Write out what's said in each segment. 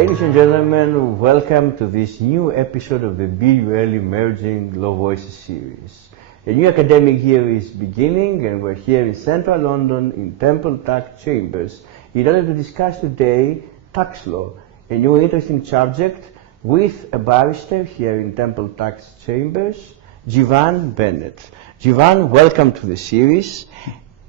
Ladies and gentlemen, welcome to this new episode of the BUL Emerging Law Voices series. A new academic year is beginning, and we're here in central London in Temple Tax Chambers in order to discuss today tax law, a new interesting subject with a barrister here in Temple Tax Chambers, Jivaan Bennett. Jivaan, welcome to the series.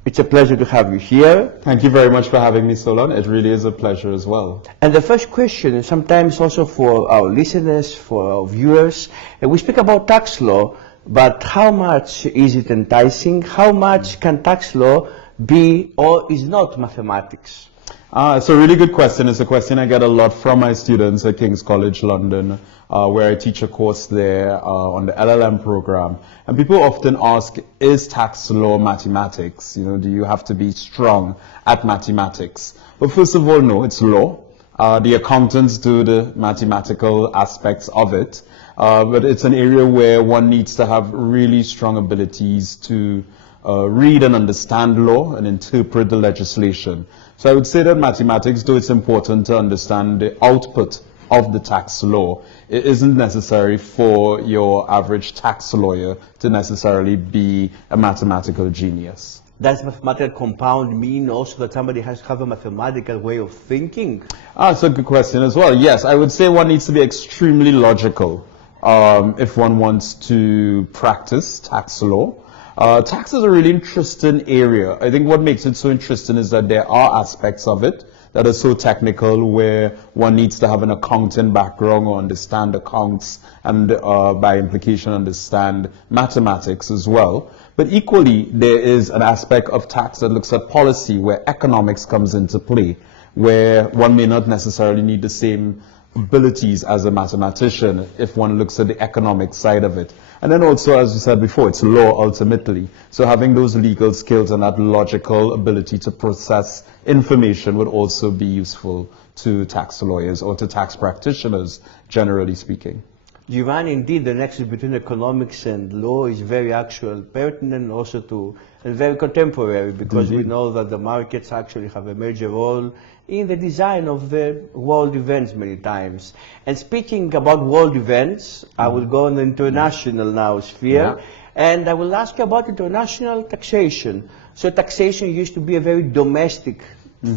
It's a pleasure to have you here. Thank you very much for having me, Solon. It really is a pleasure as well. And the first question, and sometimes also for our listeners, for our viewers, we speak about tax law, but how much is it enticing? How much can tax law be or is not mathematics? It's a really good question. It's a question I get a lot from my students at King's College London, where I teach a course there on the LLM program. And people often ask, is tax law mathematics? You know, do you have to be strong at mathematics? But first of all, no, it's law. The accountants do the mathematical aspects of it. But it's an area where one needs to have really strong abilities to read and understand law and interpret the legislation. So I would say that mathematics, though it's important to understand the output of the tax law, it isn't necessary for your average tax lawyer to necessarily be a mathematical genius. Does mathematical compound mean also that somebody has to have a mathematical way of thinking? That's a good question as well. Yes, I would say one needs to be extremely logical if one wants to practice tax law. Tax is a really interesting area. I think what makes it so interesting is that there are aspects of it that are so technical where one needs to have an accounting background or understand accounts and by implication understand mathematics as well. But equally, there is an aspect of tax that looks at policy where economics comes into play, where one may not necessarily need the same abilities as a mathematician if one looks at the economic side of it. And then also, as you said before, it's law ultimately. So having those legal skills and that logical ability to process information would also be useful to tax lawyers or to tax practitioners, generally speaking. Jivaan, indeed, the nexus between economics and law is very actual, pertinent also to, and very contemporary, because we know that the markets actually have a major role in the design of the world events many times. And speaking about world events, I will go on the international now sphere, and I will ask you about international taxation. So taxation used to be a very domestic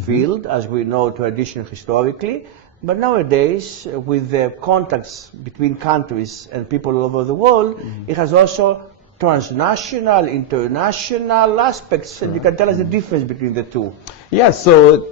field, as we know traditionally, historically. But nowadays, with the contacts between countries and people all over the world, it has also transnational, international aspects, and you can tell us the difference between the two. Yes, so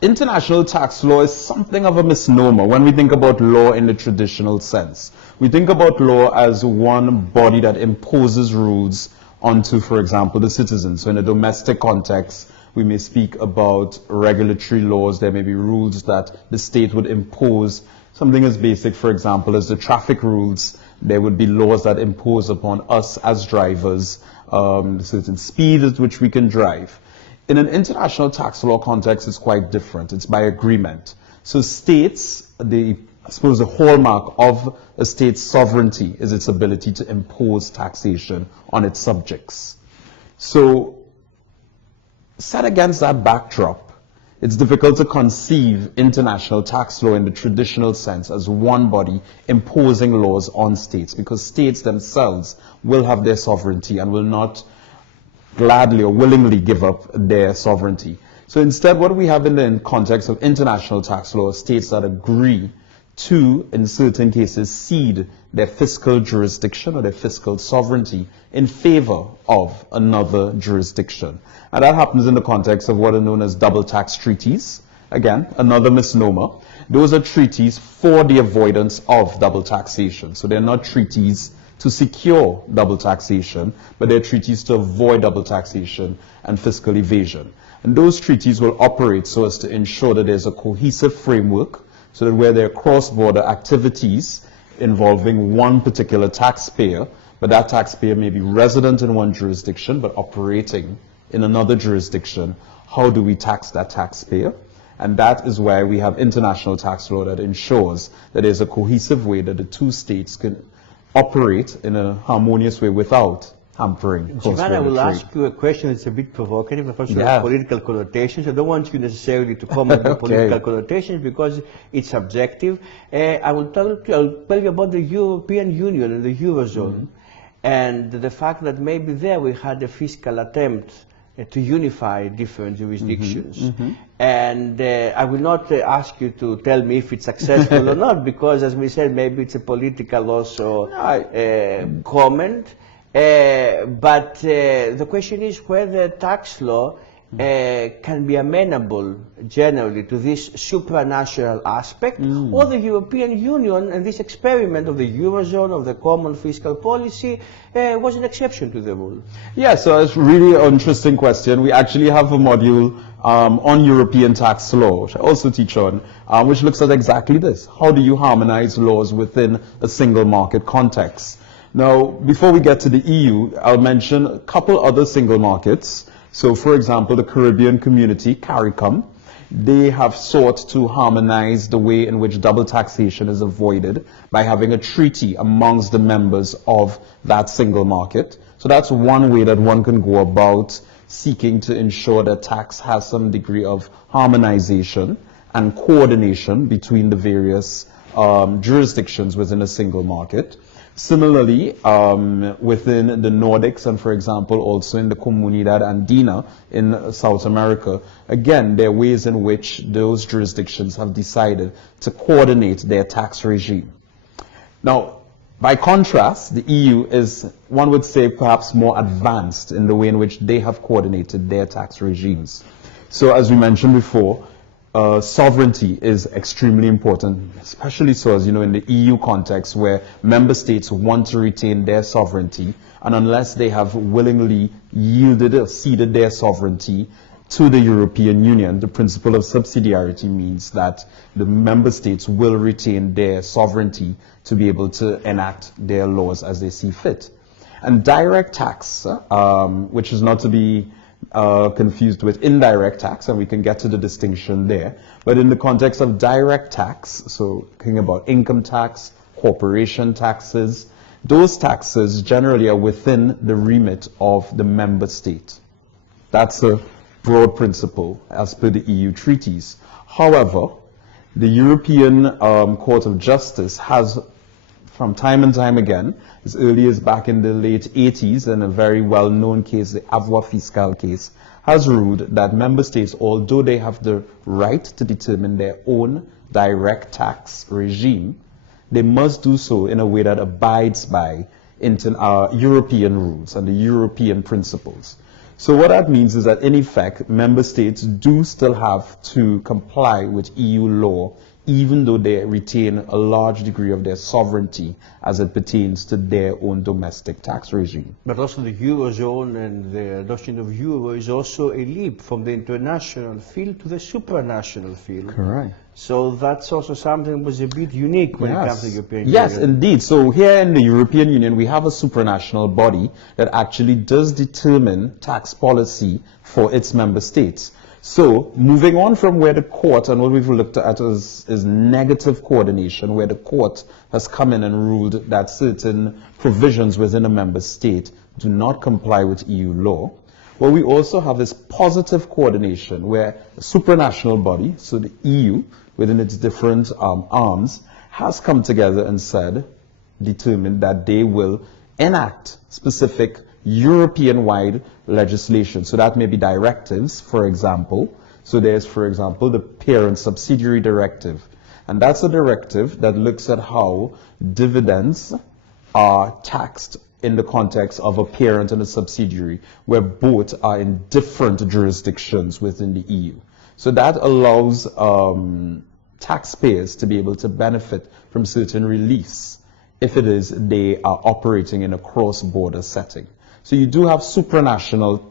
international tax law is something of a misnomer when we think about law in the traditional sense. We think about law as one body that imposes rules onto, for example, the citizens. So in a domestic context, we may speak about regulatory laws. There may be rules that the state would impose. Something as basic, for example, as the traffic rules. There would be laws that impose upon us as drivers certain speed at which we can drive. In an international tax law context, it's quite different. It's by agreement. So states, I suppose the hallmark of a state's sovereignty is its ability to impose taxation on its subjects. So set against that backdrop, it's difficult to conceive international tax law in the traditional sense as one body imposing laws on states, because states themselves will have their sovereignty and will not gladly or willingly give up their sovereignty. So instead, what we have in the context of international tax law is states that agree to, in certain cases, cede their fiscal jurisdiction or their fiscal sovereignty in favor of another jurisdiction. And that happens in the context of what are known as double tax treaties. Again, another misnomer. Those are treaties for the avoidance of double taxation. So they're not treaties to secure double taxation, but they're treaties to avoid double taxation and fiscal evasion. And those treaties will operate so as to ensure that there's a cohesive framework, so that where there are cross-border activities involving one particular taxpayer, but that taxpayer may be resident in one jurisdiction but operating in another jurisdiction, how do we tax that taxpayer? And that is why we have international tax law that ensures that there's a cohesive way that the two states can operate in a harmonious way without hampering Jivaan, I will trade. ask you a question that's a bit provocative, but also Yeah. political connotations. I don't want you necessarily to comment on Okay. political connotations because it's subjective. I'll tell you about the European Union and the Eurozone, and the fact that maybe there we had a fiscal attempt to unify different jurisdictions. And I will not ask you to tell me if it's successful or not, because as we said, maybe it's a political also comment. But the question is whether tax law can be amenable generally to this supranational aspect, or the European Union and this experiment of the Eurozone, of the common fiscal policy, was an exception to the rule. Yeah, so it's really an interesting question. We actually have a module on European tax law, which I also teach on, which looks at exactly this. How do you harmonize laws within a single market context? Now, before we get to the EU, I'll mention a couple other single markets. So, for example, the Caribbean Community, CARICOM, they have sought to harmonize the way in which double taxation is avoided by having a treaty amongst the members of that single market. So that's one way that one can go about seeking to ensure that tax has some degree of harmonization and coordination between the various jurisdictions within a single market. Similarly, within the Nordics and, for example, also in the Comunidad Andina in South America, again, there are ways in which those jurisdictions have decided to coordinate their tax regime. Now, by contrast, the EU is, one would say, perhaps more advanced in the way in which they have coordinated their tax regimes. So, as we mentioned before, sovereignty is extremely important, especially so as you know in the EU context where member states want to retain their sovereignty, and unless they have willingly yielded or ceded their sovereignty to the European Union, the principle of subsidiarity means that the member states will retain their sovereignty to be able to enact their laws as they see fit. And direct tax, which is not to be confused with indirect tax, and we can get to the distinction there. But in the context of direct tax, so thinking about income tax, corporation taxes, those taxes generally are within the remit of the member state. That's a broad principle as per the EU treaties. However, the European Court of Justice has, from time and time again, as early as back in the late 80s, in a very well-known case, the avoir fiscal case, has ruled that member states, although they have the right to determine their own direct tax regime, they must do so in a way that abides by European rules and the European principles. So what that means is that, in effect, member states do still have to comply with EU law, even though they retain a large degree of their sovereignty as it pertains to their own domestic tax regime. But also the Eurozone and the adoption of Euro is also a leap from the international field to the supranational field. Correct. So that's also something that was a bit unique when it comes to the European Union. Yes, indeed. So here in the European Union, we have a supranational body that actually does determine tax policy for its member states. So, moving on from where the court, and what we've looked at is negative coordination, where the court has come in and ruled that certain provisions within a member state do not comply with EU law. What we also have is positive coordination, where a supranational body, so the EU, within its different arms, has come together and determined that they will enact specific European-wide legislation. So that may be directives, for example. So there's, for example, the Parent Subsidiary Directive. And that's a directive that looks at how dividends are taxed in the context of a parent and a subsidiary, where both are in different jurisdictions within the EU. So that allows taxpayers to be able to benefit from certain reliefs if it is they are operating in a cross-border setting. So you do have supranational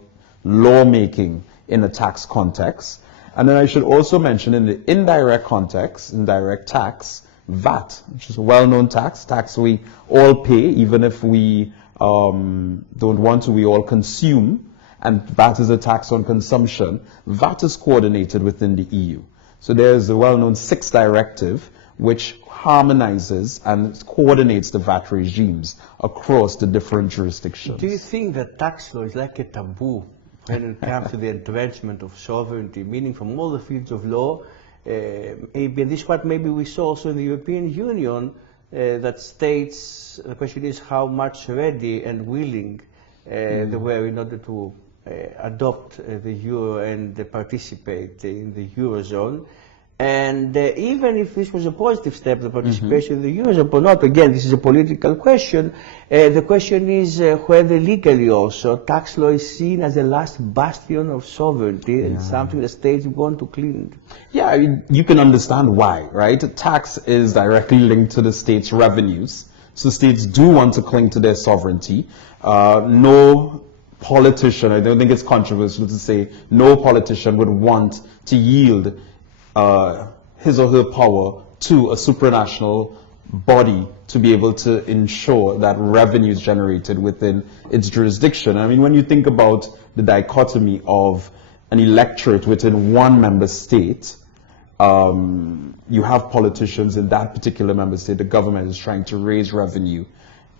lawmaking in a tax context. And then I should also mention in the indirect context, indirect tax, VAT, which is a well-known tax we all pay, even if we don't want to, we all consume. And VAT is a tax on consumption. VAT is coordinated within the EU. So there's a well-known 6th directive, which harmonizes and coordinates the VAT regimes across the different jurisdictions. Do you think that tax law is like a taboo when it comes to the entrenchment of sovereignty, meaning from all the fields of law? Maybe, and this is what maybe we saw also in the European Union, that states, the question is how much ready and willing they were in order to adopt the euro and participate in the eurozone. And even if this was a positive step, the participation in the eurozone or not, again, this is a political question. The question is whether legally also tax law is seen as a last bastion of sovereignty and something the states want to clean. Yeah, I mean, you can understand why, right? Tax is directly linked to the state's revenues. So states do want to cling to their sovereignty. No politician, I don't think it's controversial to say, no politician would want to yield his or her power to a supranational body to be able to ensure that revenue is generated within its jurisdiction. I mean, when you think about the dichotomy of an electorate within one member state, you have politicians in that particular member state, the government is trying to raise revenue,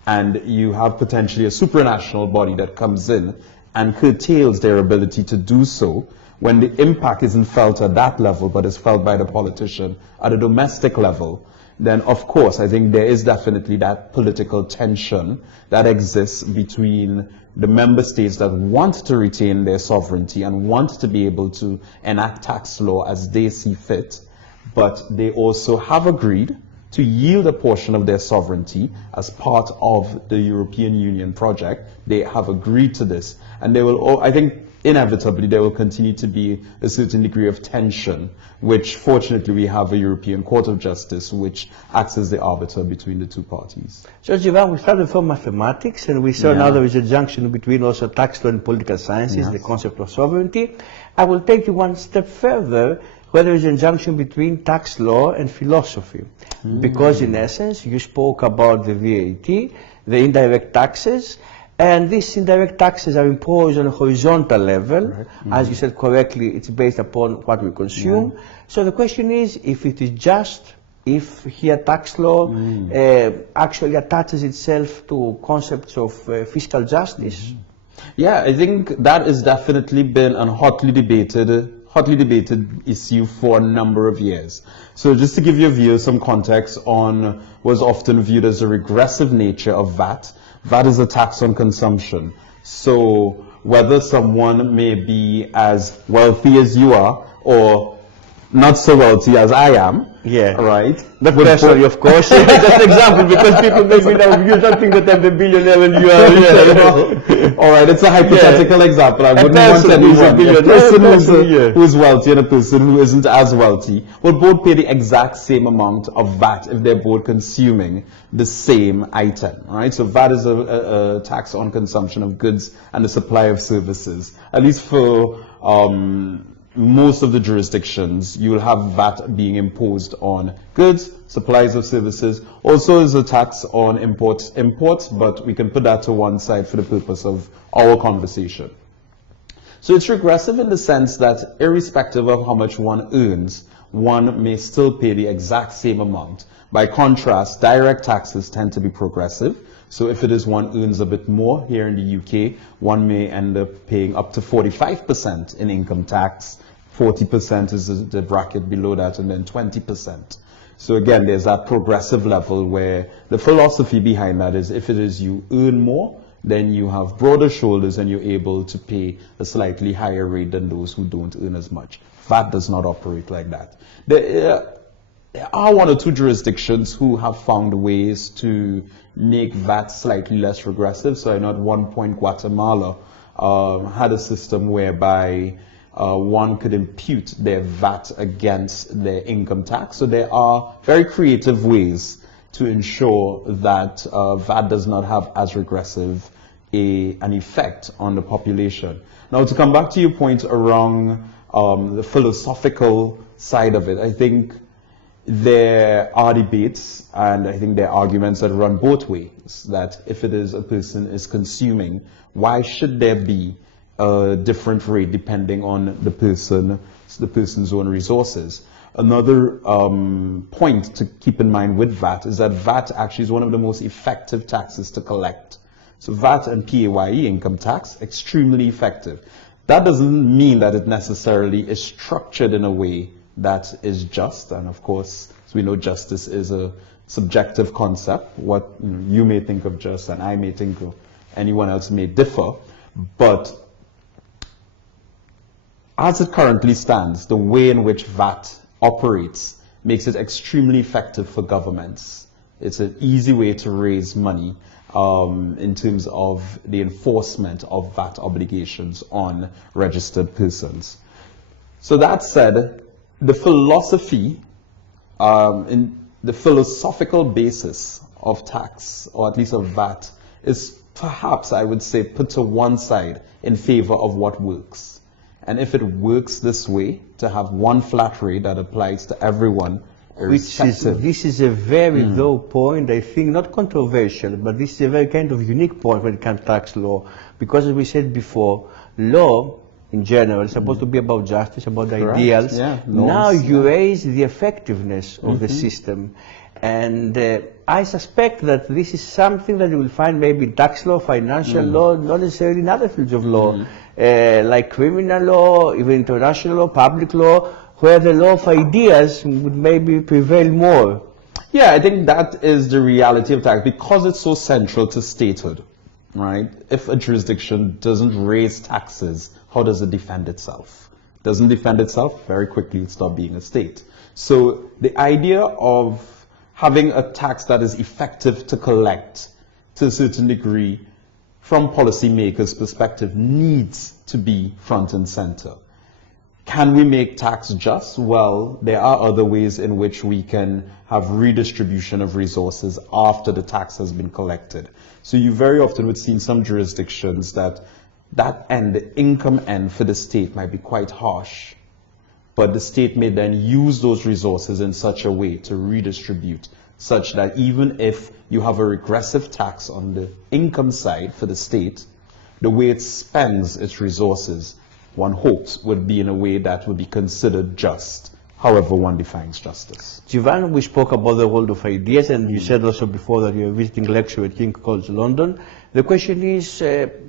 and you have potentially a supranational body that comes in and curtails their ability to do so. When the impact isn't felt at that level, but is felt by the politician at a domestic level, then of course I think there is definitely that political tension that exists between the member states that want to retain their sovereignty and want to be able to enact tax law as they see fit, but they also have agreed to yield a portion of their sovereignty as part of the European Union project. They have agreed to this, and they will, I think, inevitably there will continue to be a certain degree of tension, which fortunately we have a European Court of Justice which acts as the arbiter between the two parties. So Jivaan, we started from mathematics, and we saw now there is a junction between also tax law and political sciences, the concept of sovereignty. I will take you one step further, where there is a junction between tax law and philosophy. Because in essence, you spoke about the VAT, the indirect taxes, and these indirect taxes are imposed on a horizontal level. As you said correctly, it's based upon what we consume. So the question is, if it is just, if here tax law actually attaches itself to concepts of fiscal justice. Yeah, I think that has definitely been a hotly debated issue for a number of years. So just to give you a view, some context on what's often viewed as a regressive nature of VAT. VAT is a tax on consumption. So whether someone may be as wealthy as you are or not so wealthy as I am, right? But personally, of course, just an example, because people maybe now you don't think that I'm the billionaire and you are, you know. All right, it's a hypothetical example. I wouldn't want anyone, a person who's wealthy and a person who isn't as wealthy will both pay the exact same amount of VAT if they're both consuming the same item, right? So VAT is a tax on consumption of goods and the supply of services. At least for most of the jurisdictions, you will have VAT being imposed on goods, supplies of services. Also is a tax on imports, but we can put that to one side for the purpose of our conversation. So it's regressive in the sense that irrespective of how much one earns, one may still pay the exact same amount. By contrast, direct taxes tend to be progressive. So if it is one earns a bit more here in the UK, one may end up paying up to 45% in income tax. 40% is the bracket below that, and then 20%. So again, there's that progressive level where the philosophy behind that is if it is you earn more, then you have broader shoulders and you're able to pay a slightly higher rate than those who don't earn as much. VAT does not operate like that. There are one or two jurisdictions who have found ways to make VAT slightly less regressive. So I know at one point Guatemala had a system whereby one could impute their VAT against their income tax. So there are very creative ways to ensure that VAT does not have as regressive an effect on the population. Now, to come back to your point around the philosophical side of it, I think there are debates and I think there are arguments that run both ways, that if it is a person is consuming, why should there be a different rate depending on the person's own resources? Another point to keep in mind with VAT is that VAT actually is one of the most effective taxes to collect. So VAT and PAYE, income tax, extremely effective. That doesn't mean that it necessarily is structured in a way that is just, and of course, as we know, justice is a subjective concept. What you may think of just and I may think of anyone else may differ, but as it currently stands, the way in which VAT operates makes it extremely effective for governments. It's an easy way to raise money in terms of the enforcement of VAT obligations on registered persons. So that said, the philosophy, in the philosophical basis of tax, or at least of VAT, is perhaps, I would say, put to one side in favor of what works. And if it works this way, to have one flat rate that applies to everyone, this is a very low point, I think, not controversial, but this is a very kind of unique point when it comes to tax law. Because as we said before, law in general is supposed to be about justice, about ideals. Yeah, now you raise the effectiveness of the system. And I suspect that this is something that you will find maybe in tax law, financial law, not necessarily in other fields of law, like criminal law, even international law, public law, where the law of ideas would maybe prevail more. Yeah, I think that is the reality of tax, because it's so central to statehood, right? If a jurisdiction doesn't raise taxes, how does it defend itself? Doesn't defend itself, very quickly it stops being a state. So the idea of having a tax that is effective to collect to a certain degree from policymakers' perspective needs to be front and center. Can we make tax just? Well, there are other ways in which we can have redistribution of resources after the tax has been collected. So you very often would see in some jurisdictions that end, the income end for the state might be quite harsh, but the state may then use those resources in such a way to redistribute, such that even if you have a regressive tax on the income side for the state, the way it spends its resources, one hopes, would be in a way that would be considered just, however one defines justice. Jivaan, we spoke about the world of ideas, and you said also before that you're visiting lecture at King's College London. The question is,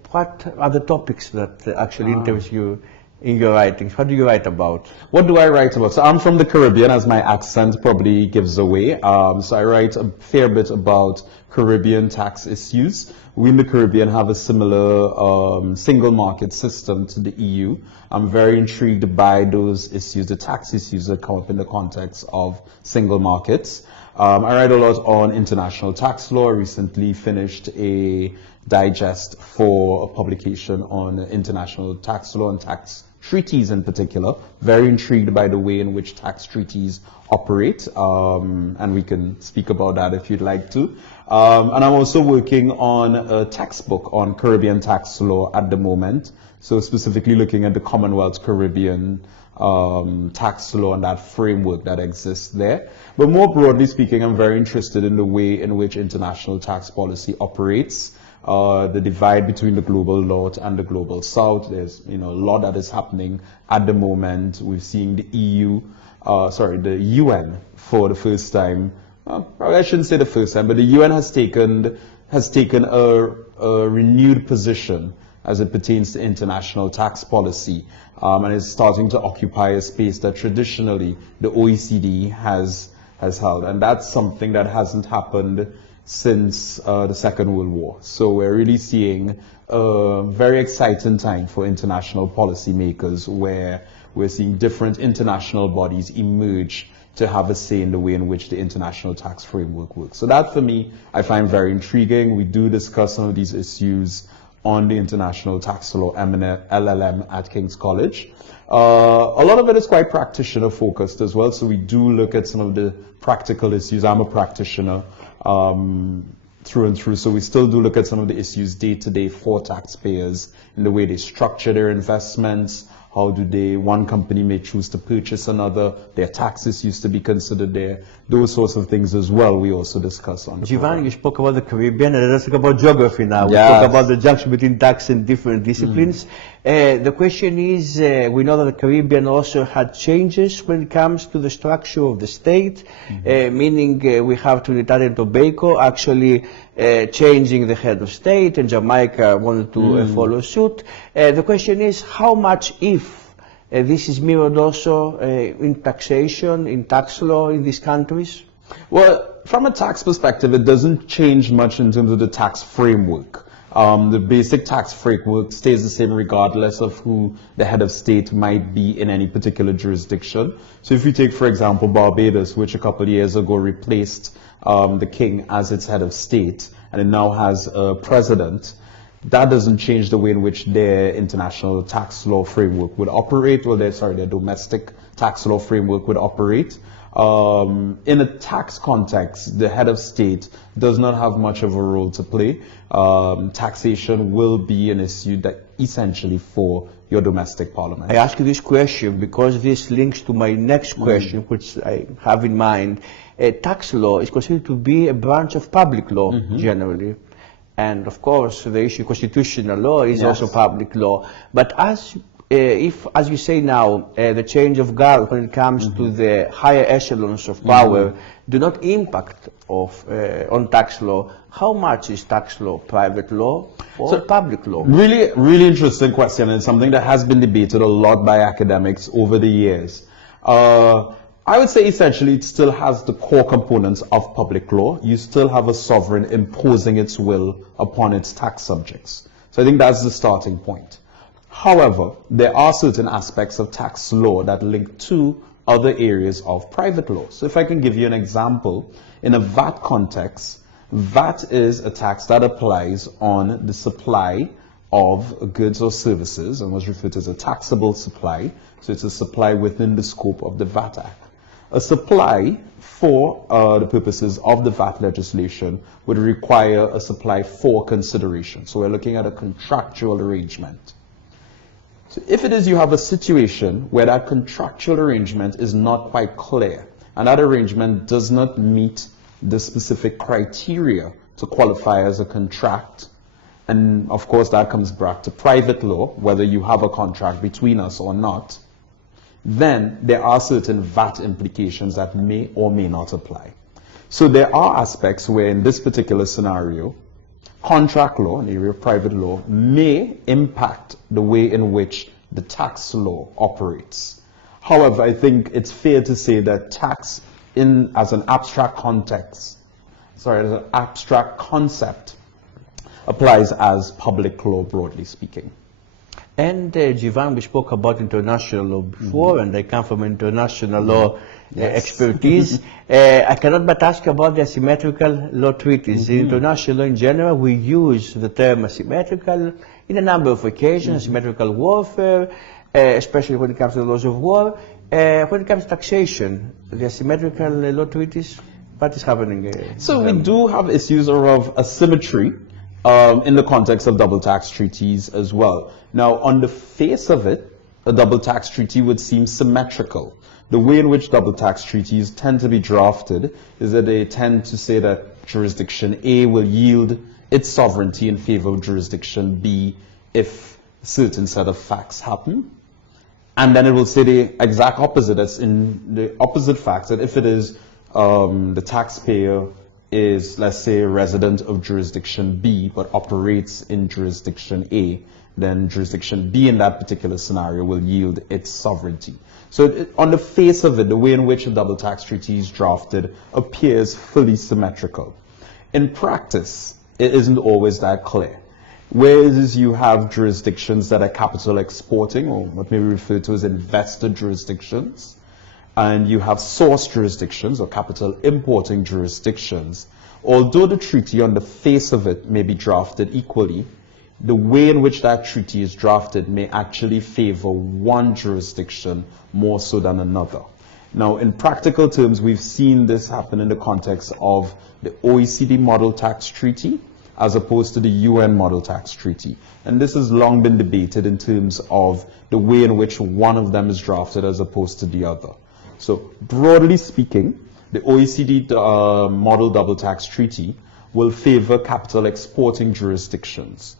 what are the topics that actually interest you in your writings? What do you write about? What do I write about? So I'm from the Caribbean, as my accent probably gives away. So I write a fair bit about Caribbean tax issues. We in the Caribbean have a similar single market system to the EU. I'm very intrigued by those issues, the tax issues that come up in the context of single markets. I write a lot on international tax law. I recently finished a digest for a publication on international tax law and tax treaties in particular. Very intrigued by the way in which tax treaties operate, and we can speak about that if you'd like to. And I'm also working on a textbook on Caribbean tax law at the moment, so specifically looking at the Commonwealth Caribbean tax law and that framework that exists there. But more broadly speaking, I'm very interested in the way in which international tax policy operates. The divide between the global north and the global south. There's a lot that is happening at the moment. We've seen the the UN for the first time. I shouldn't say the first time, but the UN has taken a renewed position as it pertains to international tax policy, and is starting to occupy a space that traditionally the OECD has held, and that's something that hasn't happened since the Second World War. So we're really seeing a very exciting time for international policymakers, where we're seeing different international bodies emerge to have a say in the way in which the international tax framework works. So that, for me, I find very intriguing. We do discuss some of these issues on the international tax law LLM at King's College. A lot of it is quite practitioner focused as well, so we do look at some of the practical issues. I'm a practitioner through and through, so we still do look at some of the issues day to day for taxpayers in the way they structure their investments. How do one company may choose to purchase another, their taxes used to be considered there, those sorts of things as well we also discuss on the Jivaan, you spoke about the Caribbean, and let's talk about geography now. We talk about the junction between tax and different disciplines. The question is, we know that the Caribbean also had changes when it comes to the structure of the state, meaning we have Trinidad and Tobago actually changing the head of state, and Jamaica wanted to follow suit. The question is, how much if this is mirrored also in taxation, in tax law in these countries? Well, from a tax perspective, it doesn't change much in terms of the tax framework. The basic tax framework stays the same regardless of who the head of state might be in any particular jurisdiction. So if you take, for example, Barbados, which a couple of years ago replaced the king as its head of state, and it now has a president, that doesn't change the way in which their international tax law framework would operate, or their domestic tax law framework would operate. In a tax context, the head of state does not have much of a role to play. Taxation will be an issue that essentially for your domestic parliament. I ask you this question because this links to my next question, which I have in mind. Tax law is considered to be a branch of public law generally. And of course, the issue of constitutional law is also public law. But as you say now, the change of guard when it comes to the higher echelons of power do not impact on tax law, how much is tax law private law or public law? Really, really interesting question, and something that has been debated a lot by academics over the years. I would say essentially it still has the core components of public law. You still have a sovereign imposing its will upon its tax subjects. So I think that's the starting point. However, there are certain aspects of tax law that link to other areas of private law. So if I can give you an example, in a VAT context, VAT is a tax that applies on the supply of goods or services and was referred to as a taxable supply. So it's a supply within the scope of the VAT Act. A supply for the purposes of the VAT legislation would require a supply for consideration. So we're looking at a contractual arrangement. So if it is you have a situation where that contractual arrangement is not quite clear, and that arrangement does not meet the specific criteria to qualify as a contract, and of course that comes back to private law, whether you have a contract between us or not, then there are certain VAT implications that may or may not apply. So there are aspects where in this particular scenario, contract law, in the area of private law, may impact the way in which the tax law operates. However, I think it's fair to say that tax as an abstract context, as an abstract concept, applies as public law, broadly speaking. And Jivaan, we spoke about international law before, and I come from international law expertise. I cannot but ask about the asymmetrical law treaties. In international law in general, we use the term asymmetrical in a number of occasions, asymmetrical warfare, especially when it comes to the laws of war. When it comes to taxation, the asymmetrical law treaties, what is happening? So we do have issues of asymmetry in the context of double tax treaties as well. Now, on the face of it, a double tax treaty would seem symmetrical. The way in which double tax treaties tend to be drafted is that they tend to say that jurisdiction A will yield its sovereignty in favor of jurisdiction B if a certain set of facts happen. And then it will say the exact opposite, that's in the opposite facts, that if it is the taxpayer is, let's say, a resident of jurisdiction B but operates in jurisdiction A, then jurisdiction B in that particular scenario will yield its sovereignty. So on the face of it, the way in which a double tax treaty is drafted appears fully symmetrical. In practice, it isn't always that clear. Whereas you have jurisdictions that are capital exporting, or what may be referred to as investor jurisdictions, and you have source jurisdictions or capital importing jurisdictions, although the treaty on the face of it may be drafted equally, the way in which that treaty is drafted may actually favor one jurisdiction more so than another. Now, in practical terms, we've seen this happen in the context of the OECD Model Tax Treaty as opposed to the UN Model Tax Treaty. And this has long been debated in terms of the way in which one of them is drafted as opposed to the other. So, broadly speaking, the OECD Model Double Tax Treaty will favor capital exporting jurisdictions.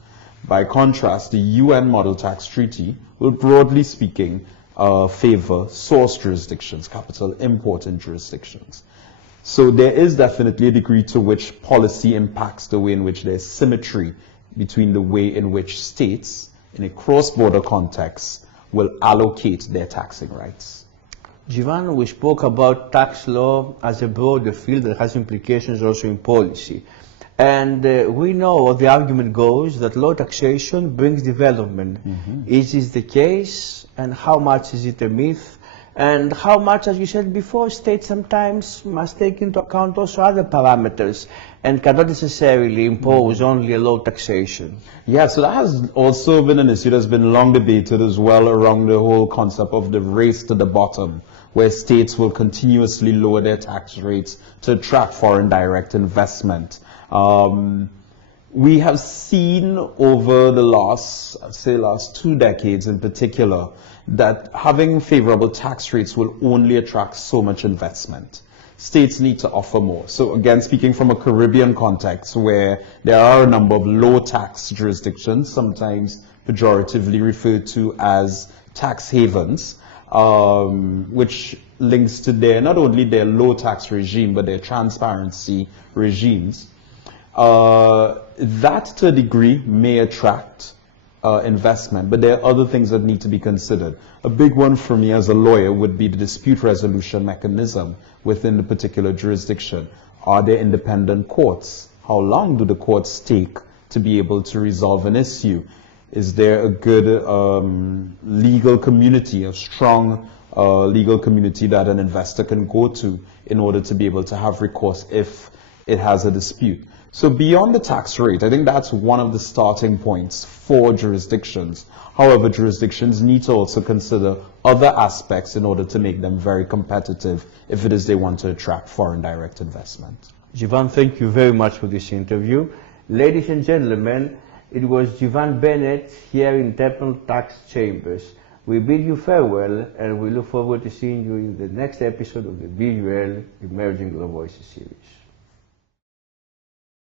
By contrast, the UN Model Tax Treaty will, broadly speaking, favor source jurisdictions, capital important jurisdictions. So there is definitely a degree to which policy impacts the way in which there's symmetry between the way in which states, in a cross-border context, will allocate their taxing rights. Jivaan, we spoke about tax law as a broader field that has implications also in policy. And we know, the argument goes, that low taxation brings development. Is this the case? And how much is it a myth? And how much, as you said before, states sometimes must take into account also other parameters and cannot necessarily impose only a low taxation? Yeah, so that has also been an issue that's been long debated as well around the whole concept of the race to the bottom, where states will continuously lower their tax rates to attract foreign direct investment. We have seen over the last 2 decades in particular, that having favorable tax rates will only attract so much investment. States need to offer more. So again, speaking from a Caribbean context where there are a number of low tax jurisdictions, sometimes pejoratively referred to as tax havens, which links to not only their low tax regime, but their transparency regimes. That to a degree may attract investment, but there are other things that need to be considered. A big one for me as a lawyer would be the dispute resolution mechanism within the particular jurisdiction. Are there independent courts? How long do the courts take to be able to resolve an issue? Is there a good legal community, a strong legal community that an investor can go to in order to be able to have recourse if it has a dispute? So beyond the tax rate, I think that's one of the starting points for jurisdictions. However, jurisdictions need to also consider other aspects in order to make them very competitive if it is they want to attract foreign direct investment. Jivaan, thank you very much for this interview. Ladies and gentlemen, it was Jivaan Bennett here in Temple Tax Chambers. We bid you farewell, and we look forward to seeing you in the next episode of the BUL Emerging Law Voices series.